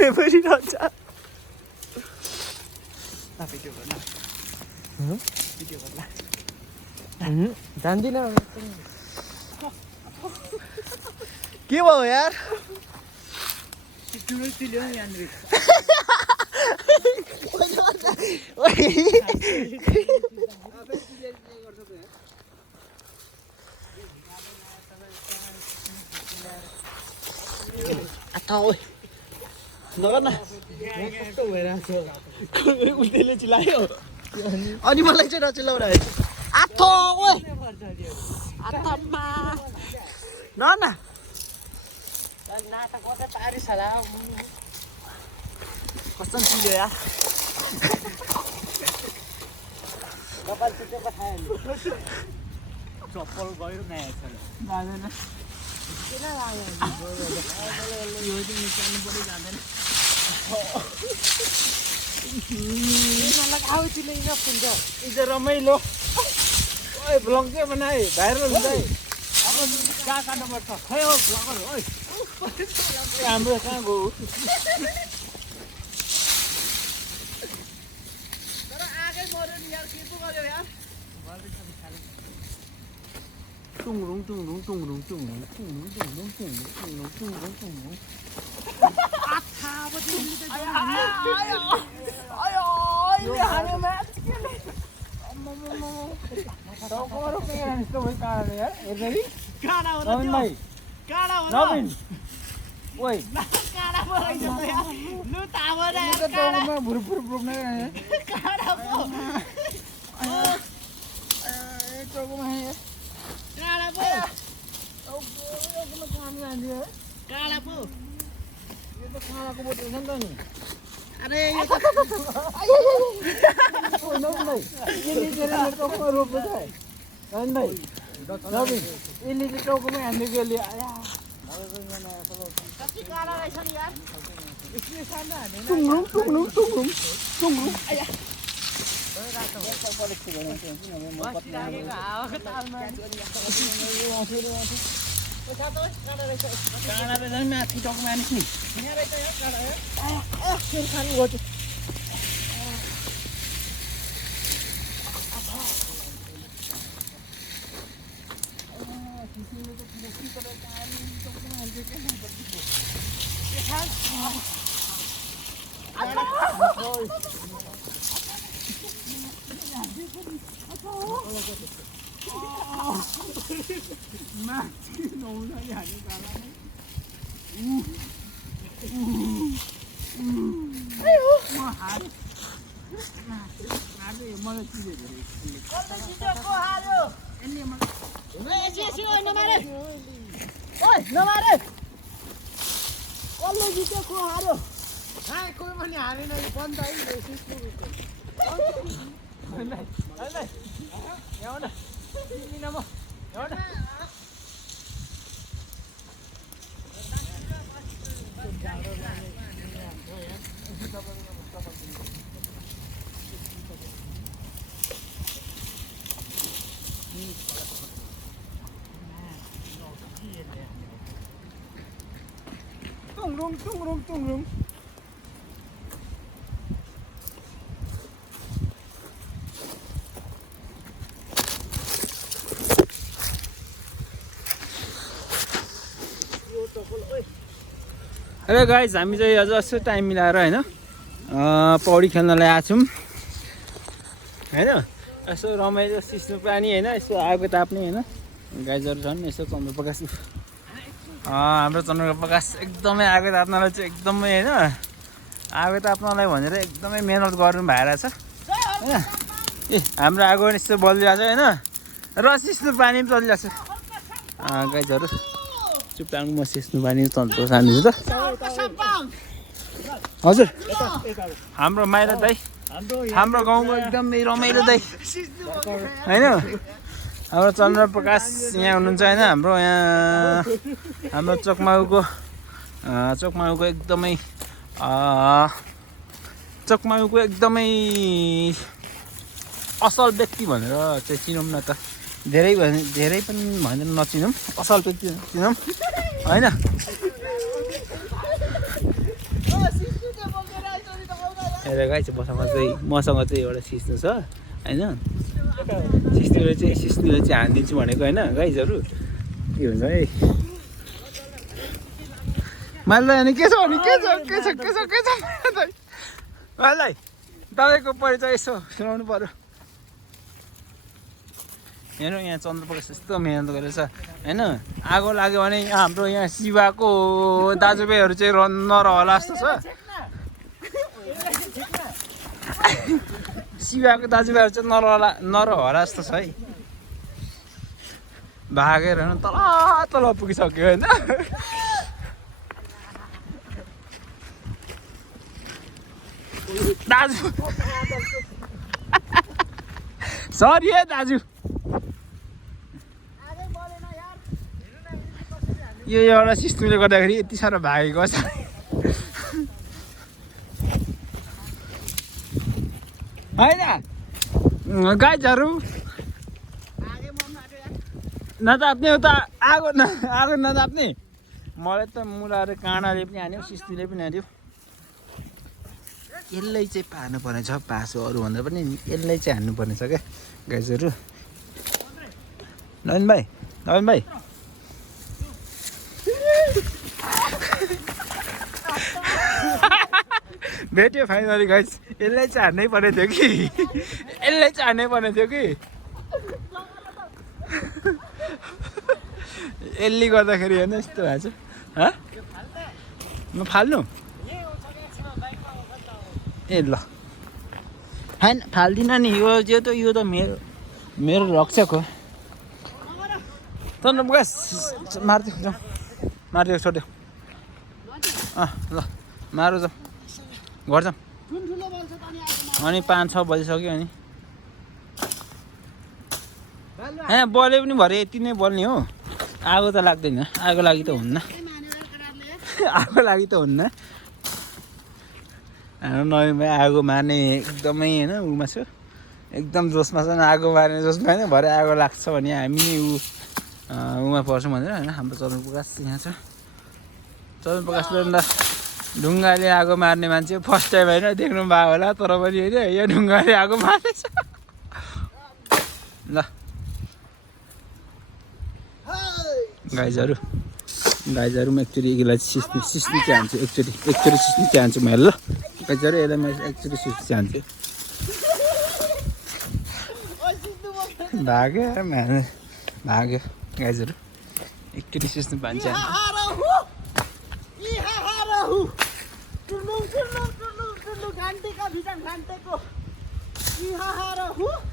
घुमे परिरहन्छ जान्दिन के भयो यार नगर न उसले चिलायो अनि मलाई चाहिँ नचिलाउरहेछ आथो ओए आथमा न नाटक मात्रै पारिस होला कस्तो चिल्यो यार कपाल चुट्यो पठायो चप्पल गयो नयाँ छ जाँदैन किन लाग्यो यो चाहिँ निकाल्नु पनि जाँदैन मलाई आउ चिल्यो इनफ हुन्छ इज रमाइलो ओए ब्लग चाहिँ बनाए भाइरल हुन्छ है अब कहाँ काट्नुपर्छ खै हो ब्लगर ओए हाम्रो कहाँ गयो तर आगै मर्यो नि यार के पो गर्यो यार टुङरुङ टुङरुङ टुङरुङ टुङरुङ टुङरुङ टुङरुङ टुङरुङ टुङरुङ टुङरुङ टुङरुङ आथा बजे आयो अहिले हाने म्याच केले अम्मम्म तोरो के यस्तो भइ काडा यार हेर्दै काडा हो नबिन भाइ काडा हो नबिन ओइ काडा हो यार लु ताव न यार काडा भुरभुर ब्रोक्ने काडा हो ए टोकमा यार काडा पो औ यो खानी आन्दियो काडा पो यो त काडाको बोतल छ नि त नि अरे यो त ओ नबिन भाइ यसले चाहिँ टोकमा रोप्छ है नबिन भाइ नबिन यसले चाहिँ टोकमा हान्ने गेले आया कति काडा रहेछ नि यार यसले सानो हान्दैन टुङरुङ टुङरुङ टुङरुङ टुङरुङ आया Tung rung tung rung. Hello guys हामी चाहिँ अझ यसो टाइम मिलाएर हैन पौडी खेल्नलाई आएको छौँ हैन यसो रमाइलो सिस्नो पानी हैन यसो आगो ताप्ने हैन गाइजहरु छन् यसो चन्द्र प्रकाश हाम्रो चन्द्र प्रकाश एकदमै आगो ताप्नलाई चाहिँ एकदमै हैन आगो ताप्नलाई भनेर एकदमै मेहनत गर्नु भइरहेछ हैन ए हाम्रो आगो यसो बलिरहेछ हैन र सिस्नो पानी पनि चलिरहेछ गाइजहरु चुप्टाङको म सिस्नो पानी चल्छ सान्छु त हजुर हाम्रो माइला दाइ हाम्रो गाउँको एकदमै रमाइलो दाइ हैन हाम्रो चन्द्र प्रकाश यहाँ हुनुहुन्छ हैन हाम्रो यहाँ हाम्रो चोकमाउको एकदमै असल व्यक्ति भनेर चाहिँ चिनौँ न त धेरै पनि भनेर नचिनौँ असल व्यक्ति चिनौँ हैन गाई चाहिँ मसँग चाहिँ एउटा सिस्नु छ होइन। सिस्नुले चाहिँ हानिदिन्छु भनेको होइन गाइजहरू। के हुन्छ है माललाई अनि के छ भने के छ माललाई तपाईँको परिचय यसो सुनाउनु पर्यो। हेर्नु यहाँ चन्द्रप्रकाश यस्तो मिहिनेत गरेछ होइन। आगो लाग्यो भने हाम्रो यहाँ शिवाको दाजुभाइहरू चाहिँ नरहला जस्तो छ। शिवाको दाजुभाइहरू चाहिँ नरहला जस्तो छ है। भागेर तल पुगिसक्यो होइन। दाजु सरी है दाजु, यो एउटा सिस्नुले गर्दाखेरि यति साह्रो भागेको छ। होइन गाइजहरू नताप्ने उता आगो नताप्ने। मलाई त मुलाले काँडाले पनि हान्यो सिस्नुले पनि हान्यो। यसलाई चाहिँ पार्नुपर्ने छ पासो, अरूभन्दा पनि यसलाई चाहिँ हान्नुपर्ने छ क्या गाइजहरू। नवीन भाइ भेट्यो फाइनली गाइज। यसलाई चाहिँ हान्नै पर्ने थियो कि यसले गर्दाखेरि होइन यस्तो भएको छ। म फाल्नु ए ल होइन फाल्दिनँ नि। यो त मेरो रक्षक हो। चन्द्रप्रकाश मारिदियो छोडिदियो। ल मारु जाउँ घर जाउँ। अनि 5-6 बजिसक्यो अनि होइन बल्यो पनि भरे यति नै बल्ने हो। आगो त लाग्दैन, आगो लागि त हुन्न। हाम्रो नवीनमा आगो मार्ने एकदमै होइन उमा छु, एकदम जोसमा छ। आगो मार्ने जोसमा होइन, भरे आगो लाग्छ भने हामी नै उमा पर्छौँ भनेर होइन। हाम्रो चन्द्रप्रकाश यहाँ छ। चन्द्रप्रकाशले अन्त ढुङ्गाले आगो मार्ने मान्छे फर्स्ट टाइम होइन देख्नु भएको होला, तर पनि होइन यो ढुङ्गाले आगो मार्दैछ। ल गाइजहरू म एकचोटि यसलाई सिस्नु चाहन्छु। एकचोटि सिस्नु चाहन्छु मैले। ल गाइजहरू यसलाई म एकचोटि सिस्नु चाहन्छु। भाग्यो गाइजहरू एकचोटि सिस्नु चाहन्छु।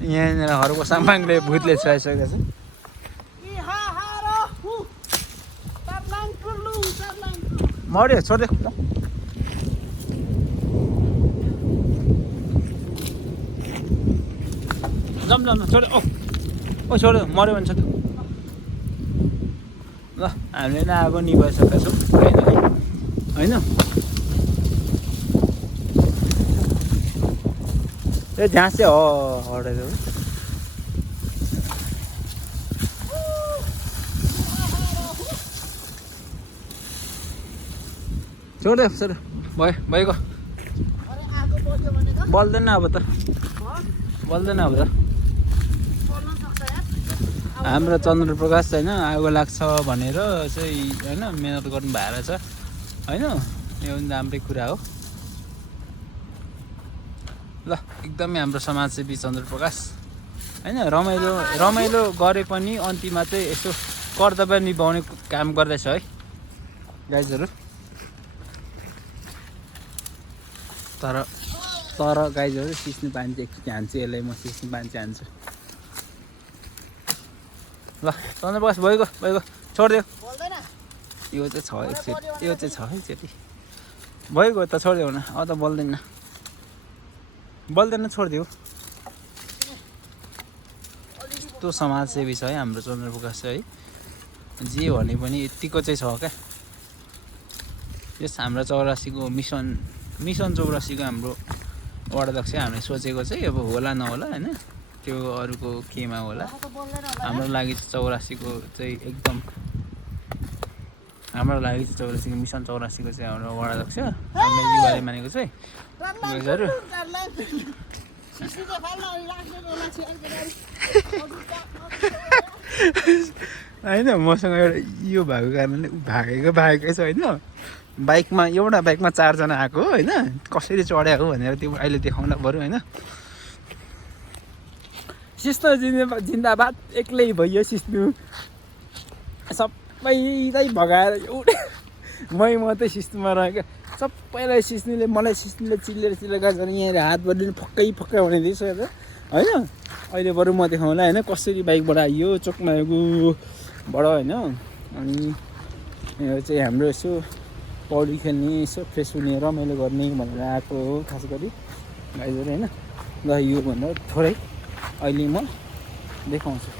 यहाँनिर घरको सामानले भूतले छाइसकेको छ। मर्यो छोड्यो ल। जाउँ छोड्यो। ओ छोड्यो मऱ्यो भने छोड्यो। ल हामीले नै आगो निभाइसकेका छौँ होइन। ए झ्यास चाहिँ हटेको छोड्यो भयो बल्दैन अब त हाम्रो चन्द्रप्रकाश होइन आगो लाग्छ भनेर चाहिँ होइन मेहनत गर्नु भएको छ होइन। यो पनि राम्रै कुरा हो। ल एकदमै हाम्रो समाजसेवी चन्द्रप्रकाश होइन रमाइलो गरे पनि अन्तिममा चाहिँ यसो कर्तव्य निभाउने काम गर्दैछ है गाइजहरू। तर गाइजहरू सिस्नु पानी चाहिँ एकचोटि हान्छु यसलाई। म सिस्नु पानी चाहिँ हान्छु। ल चन्द्रप्रकाश भइगयो छोडिदियो। यो चाहिँ छ एकचोटि भइगयो त छोडिदेऊ न। त बल्दैन छोडिदियो। यस्तो समाजसेवी छ है हाम्रो चन्द्रप्रकाश चाहिँ है। जे भने पनि यतिको चाहिँ छ क्या। यस हाम्रो 84को मिसन 84को हाम्रो वडा अध्यक्ष हामीले सोचेको चाहिँ अब होला नहोला होइन, त्यो अरूको केमा होला। हाम्रो लागि 84को चाहिँ एकदम हाम्रो लागि चाहिँ 84 मिसन 84 को चाहिँ हाम्रो वडा अध्यक्ष हामीले युवाले मानेको चाहिँ गाइजहरू होइन मसँग एउटा यो भएको कारणले भागेकै छ होइन बाइकमा एउटा बाइकमा 4 जना आएको हो होइन कसरी चढ्या हो भनेर त्यो अहिले देखाउन पर्यो होइन सिस्नो जिन्दाबाद एक्लै भइयो सिस्नु सबैलाई भगाएर एउटा मै मात्रै सिस्नुमा रहेको सबैलाई मलाई सिस्नुले चिल्लेर गाजेर यहाँ हात बढ्नु फक्कै बनाइदिएछ होइन अहिले बरु म देखाउँला होइन कसरी बाइकबाट आइयो चोकमाबाट होइन अनि यो चाहिँ हाम्रो यसो पौडी खेल्ने यसो फ्रेस हुने रमाइलो गर्ने भनेर आएको हो खास गरी गाइजहरू होइन ल यो भन्दा थोरै अहिले म देखाउँछु